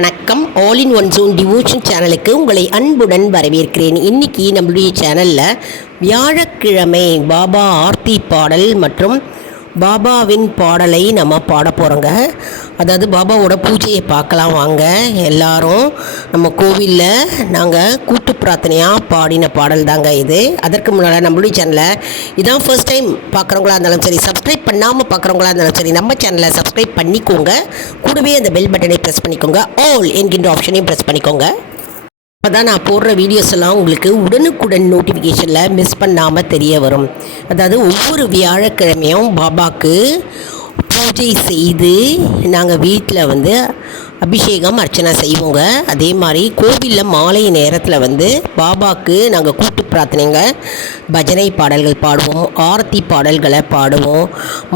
வணக்கம். All in one zone devotion சேனலுக்கு உங்களை அன்புடன் வரவேற்கிறேன். இன்றைக்கி நம்மளுடைய சேனலில் வியாழக்கிழமை பாபா ஆர்த்தி பாடல் மற்றும் பாபாவின் பாடலை நம்ம பாட போகிறோங்க. அதாவது பாபாவோட பூஜையை பார்க்கலாம் வாங்க. எல்லாரும் நம்ம கோவிலில் நாங்கள் கூட்டு பிரார்த்தனையாக பாடின பாடல் தாங்க இது. அதற்கு முன்னால் நம்மளுடைய சேனலை இதான் ஃபர்ஸ்ட் டைம் பார்க்குறவங்களா இருந்தாலும் சரி, சப்ஸ்கிரைப் பண்ணாமல் பார்க்குறவங்களா இருந்தாலும் சரி, நம்ம சேனலை சப்ஸ்கிரைப் பண்ணிக்கோங்க. கூடவே அந்த பெல் பட்டனை ப்ரெஸ் பண்ணிக்கோங்க. ஆல் என்கின்ற ஆப்ஷனையும் ப்ரெஸ் பண்ணிக்கோங்க. அப்போ தான் நான் போடுற வீடியோஸ் எல்லாம் உங்களுக்கு உடனுக்குடன் நோட்டிஃபிகேஷனில் மிஸ் பண்ணாமல் தெரிய வரும். அதாவது ஒவ்வொரு வியாழக்கிழமையும் பாபாவுக்கு பூஜை செய்து நாங்கள் வீட்டில் அபிஷேகம் அர்ச்சனை செய்வோங்க. அதே மாதிரி கோவிலில் மாலை நேரத்தில் பாபாவுக்கு நாங்கள் கூட்டு பிரார்த்தனைங்க, பஜனை பாடல்கள் பாடுவோம், ஆரத்தி பாடல்களை பாடுவோம்,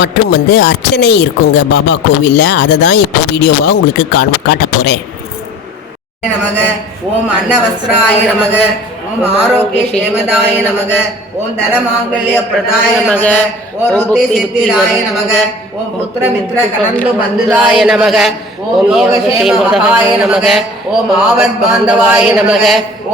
மற்றும் அர்ச்சனை இருக்குங்க பாபா கோவிலில். அதை தான் இப்போ வீடியோவாக உங்களுக்கு காட்ட போகிறேன். நமக ஓம் அன்னவஸ்திராய நமக ஓம் ஆரோக்கிய சேமதாய நமக ஓம் தனமாங்கல்ய பிரதாய நமக ஓம் ருத்தி சித்திராய நமக ஓம் புத்திர மித்ர கலந்து பந்துதாய நமக ஓம் யோக சேமதாய நமக ஓம் ஆவத் பாந்தவாய நமக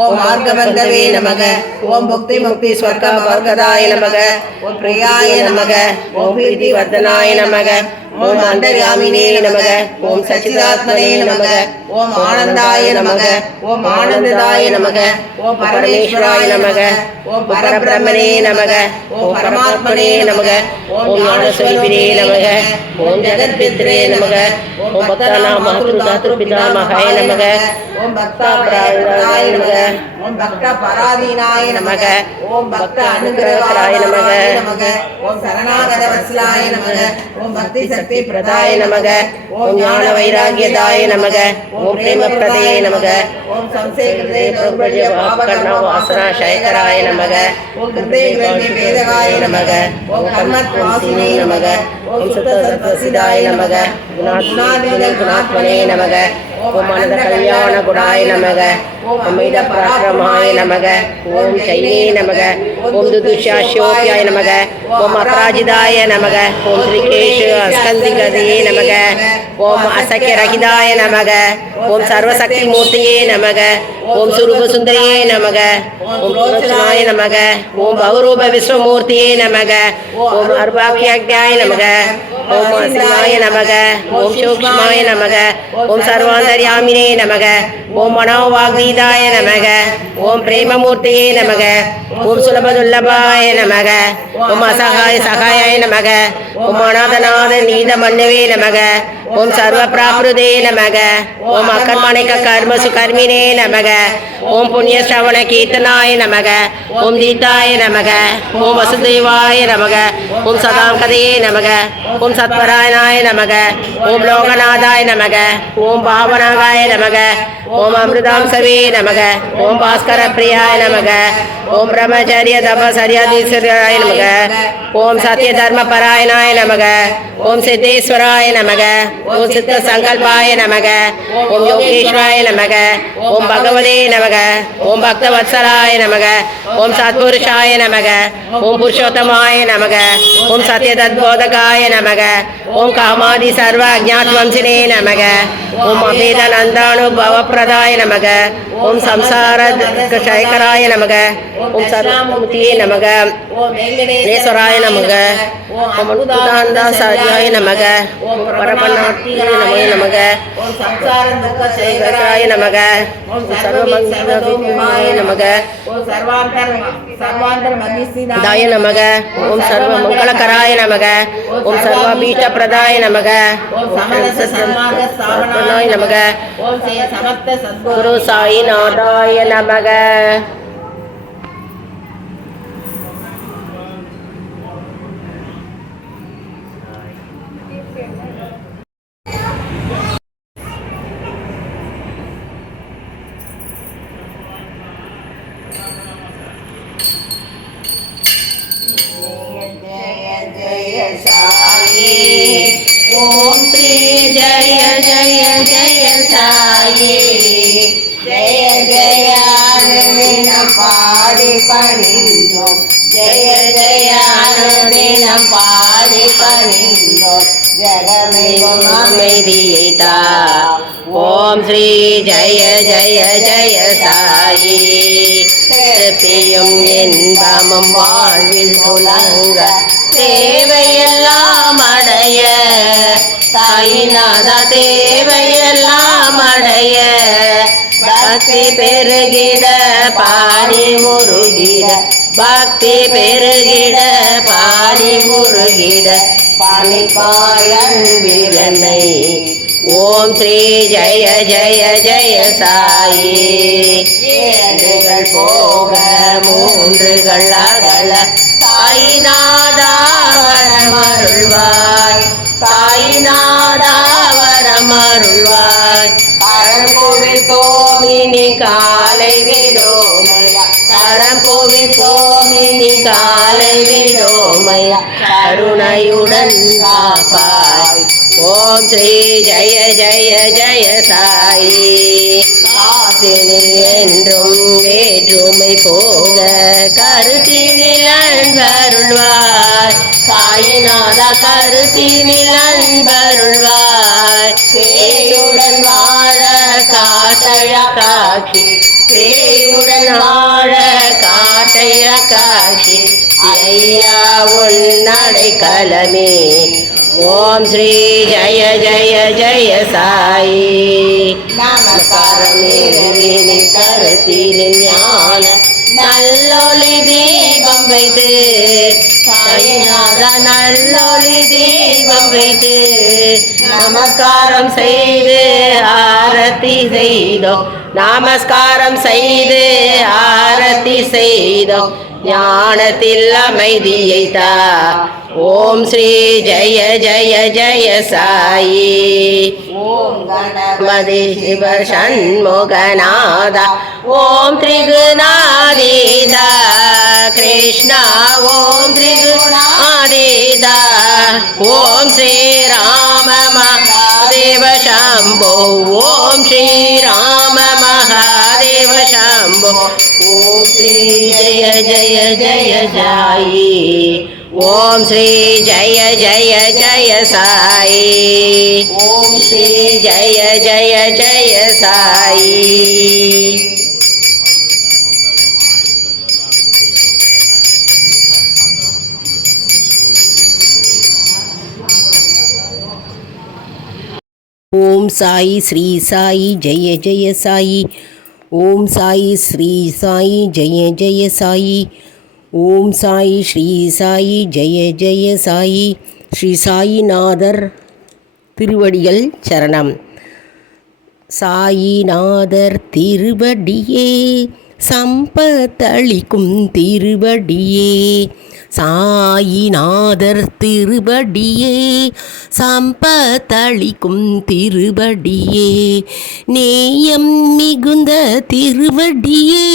ஓம் மார்கபந்தவே நமக ஓம் புக்தி முக்தி ஸ்வர்க மார்கதாய நமக ஓம் பிரியாய நமக ஓம் பிரீதி வர்தனாய நமக ஓம் அந்தர்யாமினே நமக ஓம் சச்சிதாத்மனே நமக ஓம் ஆனந்தாய நமக ஓம் ஆனந்ததாய நமக ஓம் பரமேஸ்வராய நமக ஓம் பரபிரம்மனே நமக ஓம் பரமாத்மனே நமக ஓம் ஞானஸ்வரூபினே நமக ஓம் ஜெகத்பித்ரே நமக ஓம் பக்தானாம் மாத்ரு பிதாமகாய நமக ஓம் பக்தாபராய நமக ஓம் பக்த பராதீனாய நமக ஓம் பக்த அனுகிரகாய நமக ஓம் சரணாகத வத்சலாய நமக ஓம் பக்தி சக்தி பிரதாய நமக ஓம் ஞான வைராகியதாய நமக ஓம் பிரேம பிரதே நமக ஓம் சம்சேகிருதே பிரபல்ய பாவகர்ண வாசனா சயகராய நமக ஓம் கிருதே கிரந்தே வேதகாய நமக ஓம் கர்மத் வாசினே நமக ஓம் சுத்த சத்வசிதாய நமக குணாதீன குணாத்மனே நமக ஓம் அனந்த கல்யாண குணாய நமக ஓம் அமித பராக்கிரமாய நமக ஓம் சைனே நமக ஓம் துதுஷாஸ்யோப்யாய நமக ஓம் அபராஜிதாய நமக ஓம் ஸ்ரீகேஷு அஸ்கந்திகதே நமக ஓம் அசக்கிய ரகிதாய நமக ஓம் சர்வசக்தி மூர்த்தியே நமக ஓம் சுரூப சுந்தரியே நமக ஓம் ரோச்சனாய நமக ஓம் பௌரூப விஸ்வமூர்த்தியே நமக ஓம் அர்பாக்கியாய நமக ஓம் அசினாய நமக ஓம் சூக்ஷ்மாய நமக ஓம் சர்வாந்தர்யாமினே நமக ஓம் மனோவாக்தீதாய நமக ஓம் பிரேமமூர்த்தியே நமக ஓம் சுலபதுல்லபாய நமக ஓம் அசகாய சகாயாய நமக ஓம் அநாதநாத நீத மன்னவே நமக ஓம் சர்வ பிராப்ருதே நமக ஓம் அகர்மணிக கர்ம சுகர்மினே நமக ஓம் புண்ணிய ஸ்ரவண கீர்த்தனாய நமக ஓம் தீதாய நமக ஓம் வசுதேவாய நமக ஓம் சதாங்கதையே நமக ஓம் சத்வராயனாய நமக ஓம் லோகநாதாய நமக ஓம் பாவனாகாய நமக ஓம் அமிர்தாம்சவே நமக ஓம் பாஸ்கர பிரியாய நமக ஓம் பிரம்மச்சரிய தபசரியாதீஸ்வராய நமக ஓம் சத்ய தர்ம பராயணாய நமக ஓம் சித்தேஸ்வராய நமக ஓம் சித்த சங்கல்பாய நமக ஓம் யோகேஸ்வராய நமக ஓம் பகவதே நமக ஓம் பக்தவத்சலாய நமக ஓம் சத்புருஷாய நமக ஓம் புருஷோத்தமாய நமக ஓம் சத்ய தத்போதகாய நமக ஓம் காமாதி சர்வ அஜ்ஞாத்வம்சினே நமக ஓம் அபேதநந்தானுபவ பிரதாய நமக ஓம் சம்சார சயகராய நமக ஓம் சர்வமுக்தியே நமக ஓம் வெங்கடேஸ்வராய நமக ஓம் அமுதாந்தாசாரியாய நமக ஓம் பரமநாட்டியாய நமக ஓம் சம்சார துக்க சயகராய நமக ஓம் சர்வமங்கலோபாய நமக ஓம் சர்வாந்தர் மதிசிதாய நமக ஓம் சர்வமங்களகராய நமக ஓம் சர்வாபீஷ்ட பிரதாய நமக ஓம் சமரச சன்மார்க ஸ்தாபனாய நமக ஓம் சமர்த்த சத்குரு சாயிநாதாய நமக. ஓம் ஸ்ரீ ஜய ஜய ஜய சாயி ஜய ஜய அனுதினம் பாடி பணிந்தோம் ஜய ஜய அனுதினம் பாடி பணிந்தோம் ஜகமெங்கும் அமைதியை தா. ஓம் ஸ்ரீ ஜெய ஜெய ஜெய சாயி. திருப்தியும் இன்பமும் வாழ்வில் துலங்க தேவையெல்லாம் அடைய சாயிநாதா தேவையெல்லாம் அடைய. பக்தி பெருகிட பாடி முருகிட பக்தி பெருகிட பாடி முருகிட பணிப்பாயன் விலனை. ஓம் ஸ்ரீ ஜெய ஜெய ஜெய சாயி. ஏழுகள் போக மூன்றுகள் அகல சாயிநாதா வரமருள்வாய். சாயிநாதா வரமருள்வாய். பரம்பொழில் கோமினி காலை விடோமையா. பரம்பொழில் கோமினி காலை விடோமையா. கருணையுடன் காப்பாய். ஓம் ஸ்ரீ ஜெய ஜெய ஜெய சாயி. காத்தினில் என்றும் வேற்றுமை போக கருத்தினில் அன்பருள்வாய். சாயிநாதா கருத்தினில் அன்பருள்வாய். பேயுடன் வாழ காட்டைய காட்சி. பேயுடன் வாழ காட்டைய காட்சி. ஐயா உன் நடைக்கலமே. ஓம் ஸ்ரீ ஜெய ஜெய ஜெய சாயி. நமஸ்காரம் இறைவனின் கருத்தினில் ஞான நல்லொளி தீபம் வைத்து. சாயிநாதா நல்லொளி தீபம் வைத்து நமஸ்காரம் செய்து ஆரத்தி செய்தோம். நமஸ்காரம் செய்து ஆரத்தி செய்தோம். ஞானத்தில் அமைதியை தா. ஓம் ஸ்ரீ ஜெய ஜெய ஜெய சாயி. ஓம் கணபதி சிவ சண்முகநாதா. ஓம் திரிகுணாதீதா கிருஷ்ணா. ஓம் திரிகுணாதீதா. ஓம் ஸ்ரீராம மகாதேவ சம்போ. ஓம் ஸ்ரீராம மகாதேவ சம்போ. ஓம் ஸ்ரீ ஜெய ஜெய ஜெய சாயி. ஓம் ஸ்ரீ ஜெய ஜெய ஜெய சாயி. ஓம் ஸ்ரீ ஜெய ஜெய ஜெய சாயி. ஓம் சாயி ஸ்ரீ சாயி ஜெய ஜெய சாயி. ஓம் சாயி ஸ்ரீ சாயி ஜெய ஜெய சாயி. ஓம் சாயி ஸ்ரீ சாயி ஜெய ஜெய சாயி. ஸ்ரீ சாயிநாதர் திருவடிகள் சரணம். சாயிநாதர் திருவடியே சம்பத்தளிக்கும் திருவடியே. சாயிநாதர் திருவடியே சம்பத்தளிக்கும் திருவடியே. நேயம் மிகுந்த திருவடியே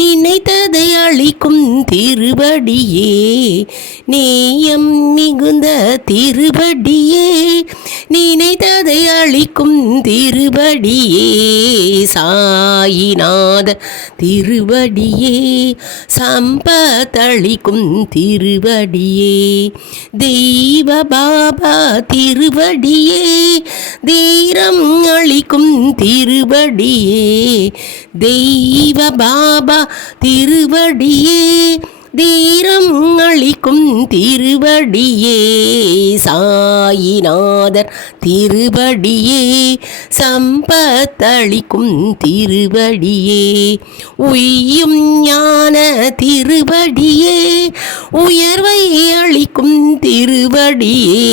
நினைத்ததை அளிக்கும் திருவடியே. நேயம் மிகுந்த திருவடியே நினைத்ததை அளிக்கும் திருவடியே. சாயிநாத திருவடியே சம்பத்தளிக்கும் திருவடியே. தெய்வ பாபா திருவடியே தீரம் அளிக்கும் திருவடியே. தெய்வ பாபா திருவடியே தீரம் அளிக்கும் திருவடியே. சாயிநாதர் திருவடியே சம்பத்தளிக்கும் திருவடியே. உய்யும் ஞான திருவடியே உயர்வை அளிக்கும் திருவடியே.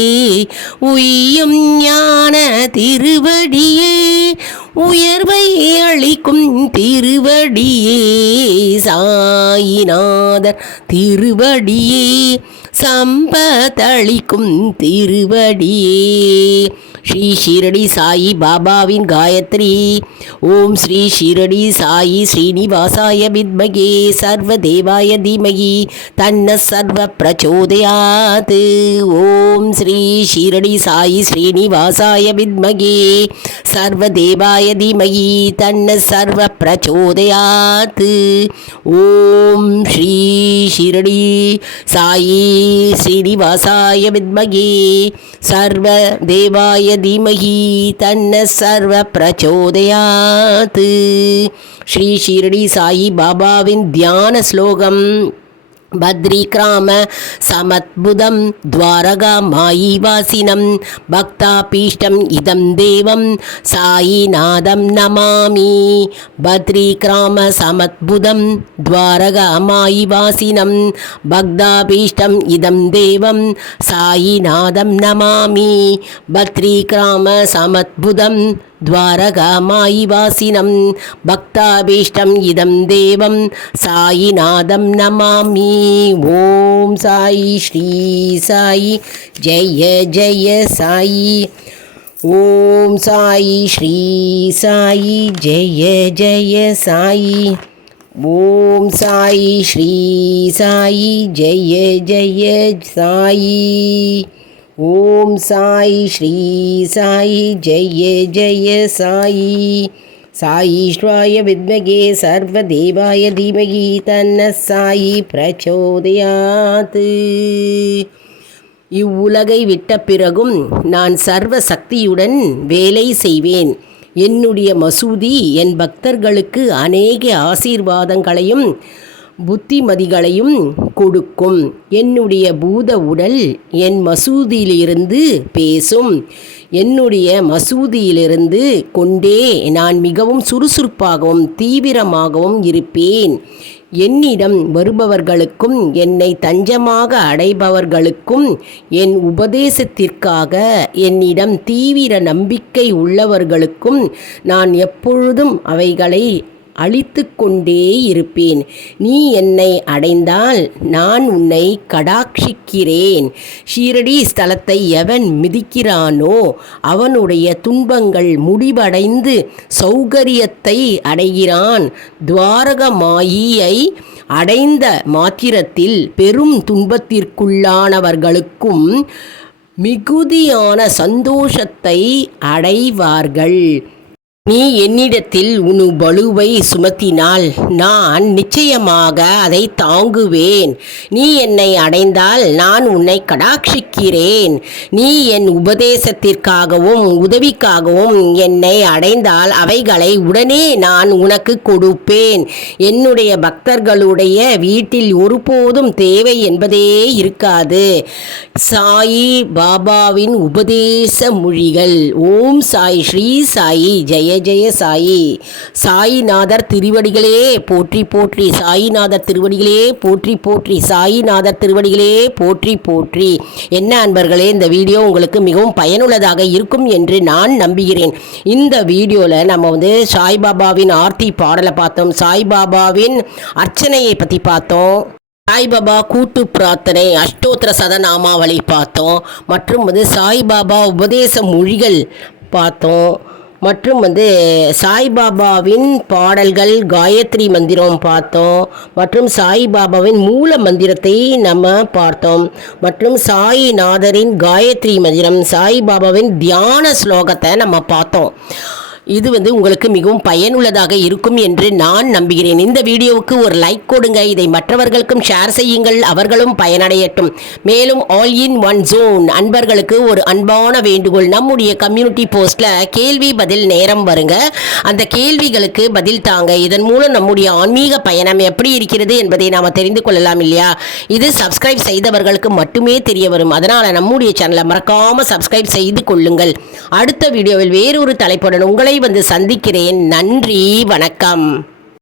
உய்யும் ஞான திருவடியே உயர்வை அளிக்கும் திருவடியே. சாயிநாதர் திருவடியே சம்பத்தளிக்கும் திருவடியே. ஸ்ரீ ஷீரடி சாயி பாபாவின் காயத்ரி. ஓம் ஸ்ரீ ஷீரடி சாயி ஸ்ரீனிவாசாய வித்மகே சர்வ தேவாய தீமகி தன்ன சர்வ பிரச்சோதயாத். ஓம் ஸ்ரீ ஷீரடி சாயி ஸ்ரீனிவாசாய வித்மகே சர்வ தேவாய தீமகி தன்ன சர்வ பிரச்சோதயாத். ஓம் ஸ்ரீ ஷீரடி சாயி ஸ்ரீனிவாசாய வித்மகே சர்வ தேவாய தீமகி தன்ன சர்வ பிரச்சோதயாத். ஸ்ரீ ஷீரடி சாயி பாபாவின் தியான ஸ்லோகம். பத்ரிகிராம சமத்புதம் துவாரகா மாயிவாசினம் பக்தாபீஷ்டம் இதம் தேவம் சாயிநாதம் நமாமி. பத்ரிகிராம சமத்புதம் துவாரகா மாயிவாசினம் பக்தாபீஷ்டம் இதம் தேவம் சாயிநாதம் நமாமி. பத்ரிகிராம சமத்புதம் துவாரகா மாயிவாசினம் பக்தாபீஷ்டம் இதம் தேவம் சாயிநாதம் நமாமி. ஓம் சாயி ஸ்ரீ சாயி ஜெய ஜெய சாயி. ஓம் சாயி ஸ்ரீ சாயி ஜெய ஜெய சாயி. ஓம் சாயி ஸ்ரீ சாயி ஜெய ஜெய சாயி. ஓம் சாயி ஸ்ரீ சாயி ஜெய ஜெய சாயி. சாயீஸ்வராய வித்மகே சர்வ தேவாய தீமகி தன்ன சாயி பிரச்சோதயாத். இவ்வுலகை விட்ட பிறகும் நான் சர்வ சக்தியுடன் வேலை செய்வேன். என்னுடைய மசூதி என் பக்தர்களுக்கு அநேக ஆசீர்வாதங்களையும் புத்திமதிகளையும் கொடுக்கும். என்னுடைய பூத உடல் என் மசூதியிலிருந்து பேசும். என்னுடைய மசூதியிலிருந்து கொண்டே நான் மிகவும் சுறுசுறுப்பாகவும் தீவிரமாகவும் இருப்பேன். என்னிடம் வருபவர்களுக்கும் என்னை தஞ்சமாக அடைபவர்களுக்கும் என் உபதேசத்திற்காக என்னிடம் தீவிர நம்பிக்கை உள்ளவர்களுக்கும் நான் எப்பொழுதும் அவைகளை அழித்து கொண்டே இருப்பேன். நீ என்னை அடைந்தால் நான் உன்னை கடாட்சிக்கிறேன். ஷீரடி ஸ்தலத்தை எவன் மிதிக்கிறானோ அவனுடைய துன்பங்கள் முடிவடைந்து சௌகரியத்தை அடைகிறான். துவாரகமாயியை அடைந்த மாத்திரத்தில் பெரும் துன்பத்திற்குள்ளானவர்களுக்கும் மிகுதியான சந்தோஷத்தை அடைவார்கள். நீ என்னிடத்தில் உன் பளுவை சுமத்தினால் நான் நிச்சயமாக அதை தாங்குவேன். நீ என்னை அடைந்தால் நான் உன்னை கடாட்சிக்கிறேன். நீ என் உபதேசத்திற்காகவும் உதவிக்காகவும் என்னை அடைந்தால் அவைகளை உடனே நான் உனக்கு கொடுப்பேன். என்னுடைய பக்தர்களுடைய வீட்டில் ஒருபோதும் தேவை என்பதே இருக்காது. சாயி பாபாவின் உபதேச மொழிகள். ஓம் சாய் ஸ்ரீ சாயி ஜெய ஜெய சாயி. சாயிநாதர் திருவடிகளே போற்றி போற்றி. சாயிநாதர் திருவடிகளே போற்றி போற்றி. சாயிநாதர் திருவடிகளே போற்றி போற்றி. என்ன அன்பர்களே, இந்த வீடியோ உங்களுக்கு மிகவும் பயனுள்ளதாக இருக்கும் என்று நான் நம்புகிறேன். இந்த வீடியோவில் நம்ம சாய்பாபாவின் ஆர்த்தி பாடலை பார்த்தோம். சாய்பாபாவின் அர்ச்சனையை பற்றி பார்த்தோம். சாய்பாபா கூட்டு பிரார்த்தனை அஷ்டோத்திர சதநாமாவளி பார்த்தோம். மற்றும் சாய்பாபா உபதேச மொழிகள் பார்த்தோம். மற்றும் சாய்பாபாவின் பாடல்கள் காயத்ரி மந்திரம் பார்த்தோம். மற்றும் சாய்பாபாவின் மூல மந்திரத்தை நம்ம பார்த்தோம். மற்றும் சாயிநாதரின் காயத்ரி மந்திரம், சாய்பாபாவின் தியான ஸ்லோகத்தை நம்ம பார்த்தோம். இது உங்களுக்கு மிகவும் பயனுள்ளதாக இருக்கும் என்று நான் நம்புகிறேன். இந்த வீடியோவுக்கு ஒரு லைக் கொடுங்க. இதை மற்றவர்களுக்கும் ஷேர் செய்யுங்கள், அவர்களும் பயனடையட்டும். மேலும் ஆல் இன் ஒன் ஜோன் அன்பர்களுக்கு ஒரு அன்பான வேண்டுகோள். நம்முடைய கம்யூனிட்டி போஸ்ட்டில் கேள்வி பதில் நேரம் வருங்க. அந்த கேள்விகளுக்கு பதில் தாங்க. இதன் மூலம் நம்முடைய ஆன்மீக பயணம் எப்படி இருக்கிறது என்பதை நாம் தெரிந்து கொள்ளலாம் இல்லையா? இது சப்ஸ்கிரைப் செய்தவர்களுக்கு மட்டுமே தெரிய வரும். அதனால் நம்முடைய சேனலை மறக்காமல் சப்ஸ்கிரைப் செய்து கொள்ளுங்கள். அடுத்த வீடியோவில் வேறொரு தலைப்புடன் உங்களை சந்திக்கிறேன். நன்றி, வணக்கம்.